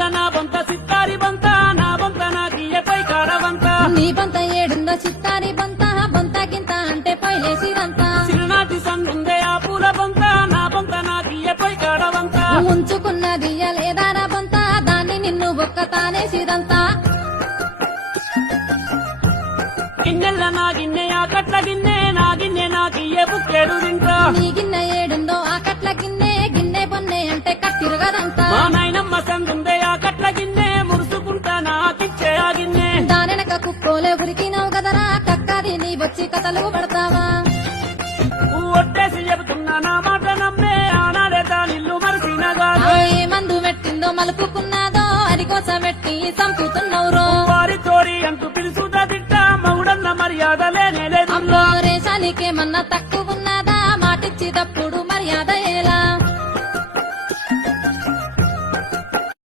గిన్నెల నా బొంత సిత్తారి బొంత నా బొంత నాకియ్య పై కాడవంత నీ బొంత ఏడుందో చిత్తారి బొంత బొంతకింత అంటే పైలేసిదంతా చిరునాటి సందుందే ఆ పూల బొంత నా బొంత నాకియ్య పై కాడవంత ఉంచుకున్నది లేదారా బొంత దాన్ని నిన్ను ఒక్క తానేసిదంతా గిన్నెల నా గిన్నె ఆ కట్ల గిన్నె నా గిన్నె నాకియ్య బుక్కేడు తింటా నీ గిన్నె ఏడుందో ఆ కట్ల గిన్నె గిన్నె బొన్నె అంటే కట్టిరుగదంతా మా నాయనమ్మ సందుందే ఆ కట్ల గిన్నె మురుసుకుంటా నాకిచ్చే ఆ గిన్నె దానెనక కుక్కోలే ఉరికినావు కదరా కక్కది నీ వచ్చి కథలు పడతావా ఒట్టేసి చెబుతున్నా నా మాట నమ్మే ఆనాడే దానిల్లు మరిసినగా ఏ మందు పెట్టిందో మలుపుకున్నాదో అది కోసం పెట్టి చంపుతున్నావు వారి తోరి అంటూ పిలుసుదా తిట్టా మౌడన్న మర్యాద లేనే లేదు రేషానికేమన్నా తక్కువ